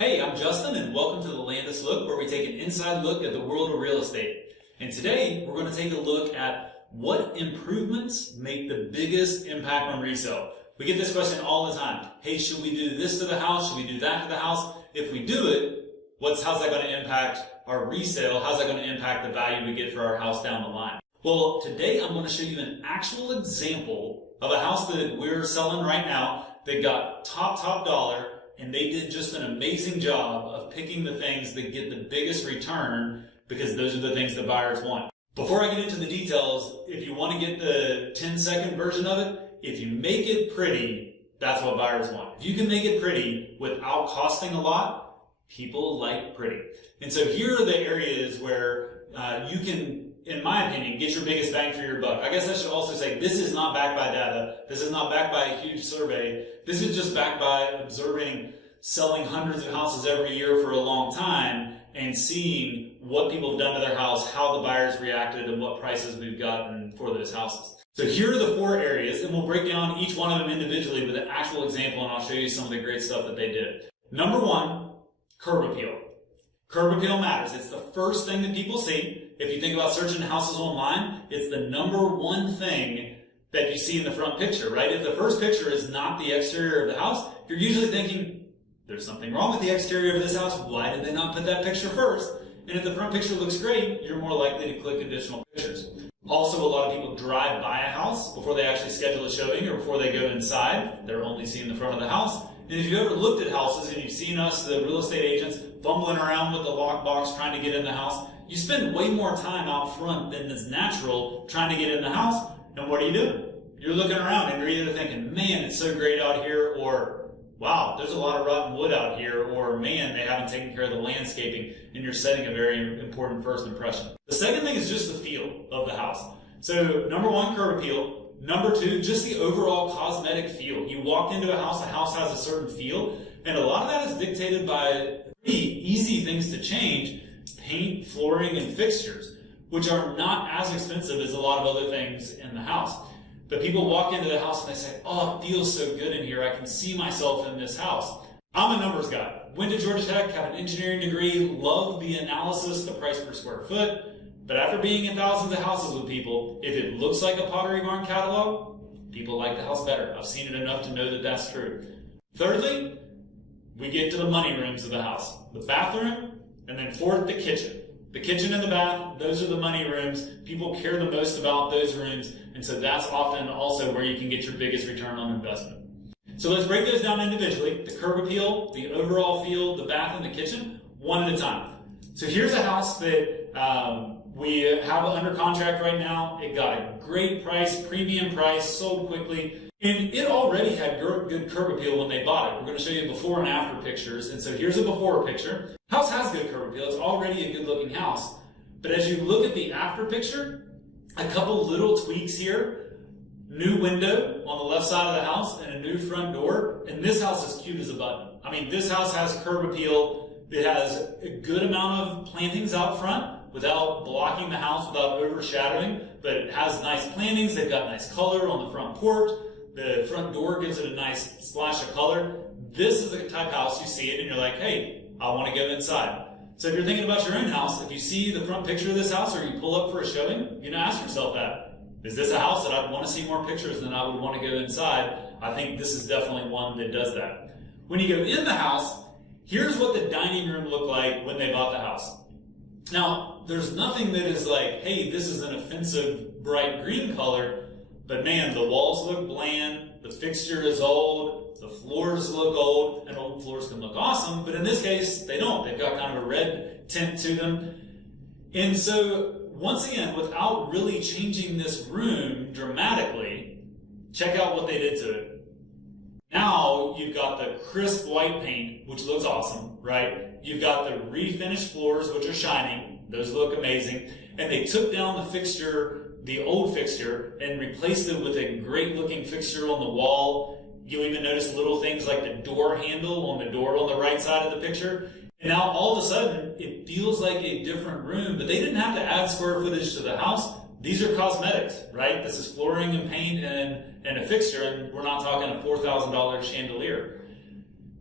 Hey, I'm Justin and welcome to the LANDIS Look, where we take an inside look at the world of real estate. And today we're going to take a look at what improvements make the biggest impact on resale. We get this question all the time. Hey, should we do this to the house? Should we do that to the house? If we do it, how's that going to impact our resale? How's that going to impact the value we get for our house down the line? Well, today I'm going to show you an actual example of a house that we're selling right now that got top dollar. And they did just an amazing job of picking the things that get the biggest return because those are the things that buyers want. Before I get into the details, if you want to get the 10-second version of it, if you make it pretty, that's what buyers want. If you can make it pretty without costing a lot, people like pretty. And so here are the areas where you can, in my opinion, get your biggest bang for your buck. I guess I should also say this is not backed by data. This is not backed by a huge survey. This is just backed by observing selling hundreds of houses every year for a long time and seeing what people have done to their house, how the buyers reacted, and what prices we've gotten for those houses. So here are the 4 areas, and we'll break down each one of them individually with an actual example, and I'll show you some of the great stuff that they did. Number 1, curb appeal. Curb appeal matters. It's the first thing that people see. If you think about searching houses online, it's the number 1 thing that you see in the front picture, right? If the first picture is not the exterior of the house, you're usually thinking, there's something wrong with the exterior of this house. Why did they not put that picture first? And if the front picture looks great, you're more likely to click additional pictures. Also, a lot of people drive by a house before they actually schedule a showing or before they go inside. They're only seeing the front of the house. And if you've ever looked at houses and you've seen us, the real estate agents, fumbling around with the lockbox trying to get in the house, you spend way more time out front than is natural trying to get in the house. And what are you doing? You're looking around and you're either thinking, man, it's so great out here, or wow, there's a lot of rotten wood out here, or man, they haven't taken care of the landscaping, and you're setting a very important first impression. The second thing is just the feel of the house. So number 1, curb appeal. Number 2, just the overall cosmetic feel. You walk into a house has a certain feel, and a lot of that is dictated by pretty easy things to change: paint, flooring, and fixtures, which are not as expensive as a lot of other things in the house. But people walk into the house and they say, oh, it feels so good in here. I can see myself in this house. I'm a numbers guy. Went to Georgia Tech, have an engineering degree, love the analysis, the price per square foot. But after being in thousands of houses with people, if it looks like a Pottery Barn catalog, people like the house better. I've seen it enough to know that that's true. Thirdly, we get to the money rooms of the house. The bathroom, and then 4th, the kitchen. The kitchen and the bath, those are the money rooms. People care the most about those rooms, and so that's often also where you can get your biggest return on investment. So let's break those down individually: the curb appeal, the overall feel, the bath, and the kitchen, one at a time. So here's a house that we have under contract right now. It got a great price, premium price, sold quickly, and it already had good curb appeal when they bought it. We're going to show you before and after pictures, and so here's a before picture. House has good curb appeal. It's already a good-looking house. But as you look at the after picture, a couple little tweaks here. New window on the left side of the house and a new front door. And this house is cute as a button. I mean, this house has curb appeal. It has a good amount of plantings out front without blocking the house, without overshadowing. But it has nice plantings. They've got nice color on the front porch. The front door gives it a nice splash of color. This is the type of house you see it and you're like, hey, I want to go inside. So if you're thinking about your own house, if you see the front picture of this house or you pull up for a showing, you know, ask yourself that. Is this a house that I'd want to see more pictures than I would want to go inside? I think this is definitely one that does that. When you go in the house, here's what the dining room looked like when they bought the house. Now, there's nothing that is like, hey, this is an offensive bright green color, but man, the walls look bland, the fixture is old, the floors look old, and old floors can look awesome, but in this case, they don't. They've got kind of a red tint to them. And so, once again, without really changing this room dramatically, check out what they did to it. Now, you've got the crisp white paint, which looks awesome, right? You've got the refinished floors, which are shining. Those look amazing. And they took down the fixture, the old fixture, and replaced it with a great-looking fixture on the wall. You'll even notice little things like the door handle on the door on the right side of the picture. And now all of a sudden, it feels like a different room, but they didn't have to add square footage to the house. These are cosmetics, right? This is flooring and paint and a fixture, and we're not talking a $4,000 chandelier.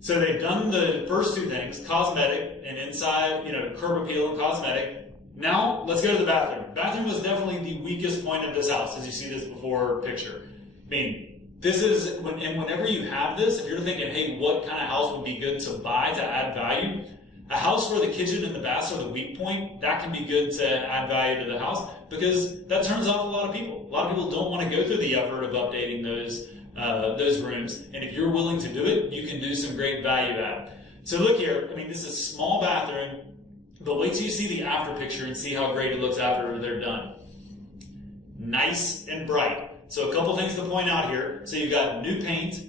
So they've done the first two things, cosmetic and inside, curb appeal and cosmetic. Now let's go to the bathroom. Bathroom was definitely the weakest point of this house, as you see this before picture. I mean, this is, and whenever you have this, if you're thinking, hey, what kind of house would be good to buy to add value? A house where the kitchen and the baths are the weak point, that can be good to add value to the house because that turns off a lot of people. A lot of people don't want to go through the effort of updating those rooms. And if you're willing to do it, you can do some great value add. So look here, I mean, this is a small bathroom, but wait till you see the after picture and see how great it looks after they're done. Nice and bright. So a couple things to point out here. So you've got new paint,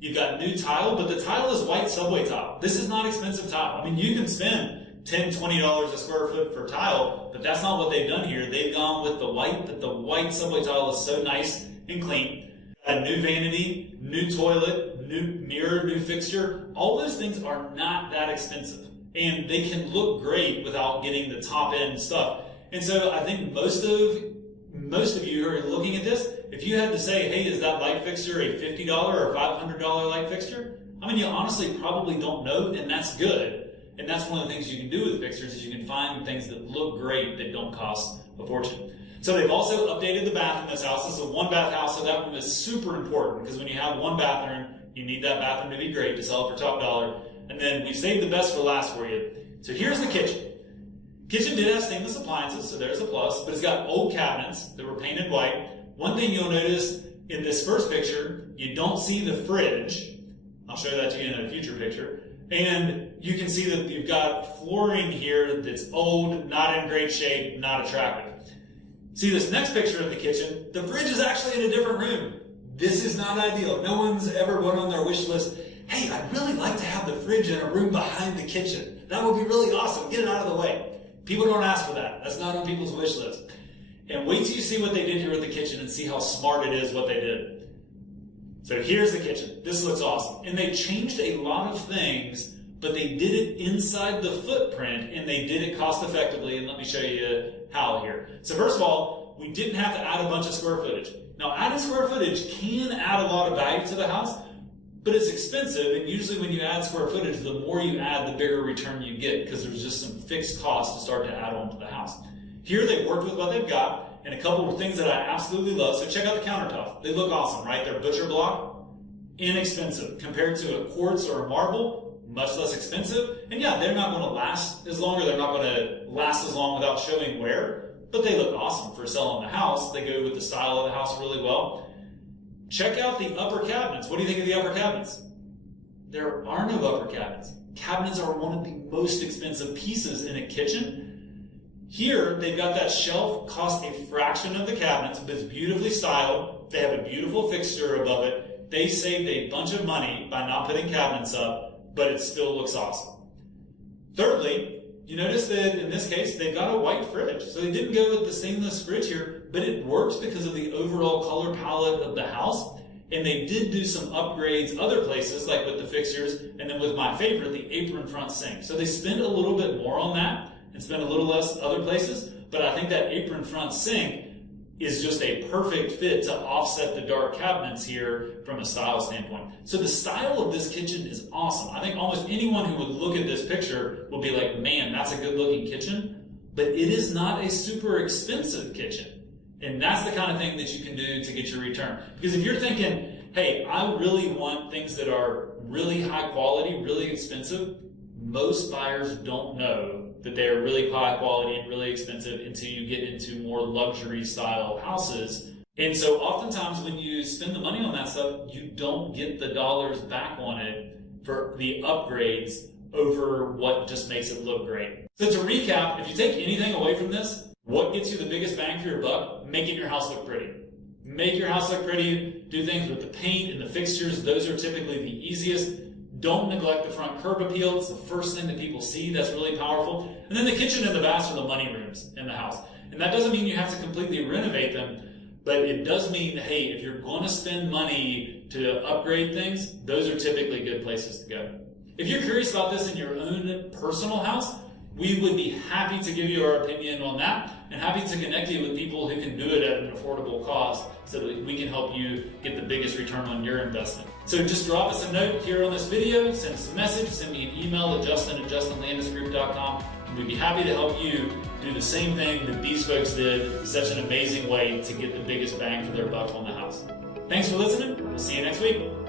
you've got new tile, but the tile is white subway tile. This is not expensive tile. I mean, you can spend $10, $20 a square foot for tile, but that's not what they've done here. They've gone with the white, but the white subway tile is so nice and clean. A new vanity, new toilet, new mirror, new fixture. All those things are not that expensive. And they can look great without getting the top end stuff. And so I think most of you who are looking at this, if you had to say, hey, is that light fixture a $50 or $500 light fixture? I mean, you honestly probably don't know, and that's good. And that's one of the things you can do with fixtures is you can find things that look great that don't cost a fortune. So they've also updated the bath in this house. This is a one bath house, so that room is super important because when you have one bathroom, you need that bathroom to be great to sell it for top dollar. And then we've saved the best for last for you. So here's the kitchen. Kitchen did have stainless appliances, so there's a plus, but it's got old cabinets that were painted white. One thing you'll notice in this first picture, you don't see the fridge. I'll show that to you in a future picture. And you can see that you've got flooring here that's old, not in great shape, not attractive. See this next picture of the kitchen, the fridge is actually in a different room. This is not ideal. No one's ever put on their wish list, hey, I'd really like to have the fridge in a room behind the kitchen. That would be really awesome. Get it out of the way. People don't ask for that. That's not on people's wish list. And wait till you see what they did here with the kitchen and see how smart it is what they did. So here's the kitchen. This looks awesome. And they changed a lot of things, but they did it inside the footprint and they did it cost effectively. And let me show you how here. So first of all, we didn't have to add a bunch of square footage. Now adding square footage can add a lot of value to the house, but it's expensive, and usually when you add square footage, the more you add, the bigger return you get because there's just some fixed costs to start to add on to the house. Here they've worked with what they've got, and a couple of things that I absolutely love. So check out the countertops. They look awesome, right? They're butcher block, inexpensive. Compared to a quartz or a marble, much less expensive. And yeah, they're not going to last as long, or they're not going to last as long without showing wear, but they look awesome for selling the house. They go with the style of the house really well. Check out the upper cabinets. What do you think of the upper cabinets? There are no upper cabinets. Cabinets are one of the most expensive pieces in a kitchen. Here, they've got that shelf, cost a fraction of the cabinets, but it's beautifully styled. They have a beautiful fixture above it. They saved a bunch of money by not putting cabinets up, but it still looks awesome. Thirdly, you notice that in this case, they've got a white fridge. So they didn't go with the stainless fridge here, but it works because of the overall color palette of the house. And they did do some upgrades other places, like with the fixtures, and then with my favorite, the apron front sink. So they spend a little bit more on that and spend a little less other places, but I think that apron front sink is just a perfect fit to offset the dark cabinets here from a style standpoint. So the style of this kitchen is awesome. I think almost anyone who would look at this picture will be like, man, that's a good looking kitchen, but it is not a super expensive kitchen. And that's the kind of thing that you can do to get your return. Because if you're thinking, hey, I really want things that are really high quality, really expensive, most buyers don't know that they're really high quality and really expensive until you get into more luxury style houses. And so oftentimes when you spend the money on that stuff, you don't get the dollars back on it for the upgrades over what just makes it look great. So to recap, if you take anything away from this, what gets you the biggest bang for your buck? Making your house look pretty. Make your house look pretty, do things with the paint and the fixtures. Those are typically the easiest. Don't neglect the front curb appeal. It's the first thing that people see. That's really powerful. And then the kitchen and the baths are the money rooms in the house. And that doesn't mean you have to completely renovate them, but it does mean, hey, if you're going to spend money to upgrade things, those are typically good places to go. If you're curious about this in your own personal house, we would be happy to give you our opinion on that and happy to connect you with people who can do it at an affordable cost so that we can help you get the biggest return on your investment. So just drop us a note here on this video, send us a message, send me an email at justin@justinlandisgroup.com, and we'd be happy to help you do the same thing that these folks did in such an amazing way to get the biggest bang for their buck on the house. Thanks for listening. We'll see you next week.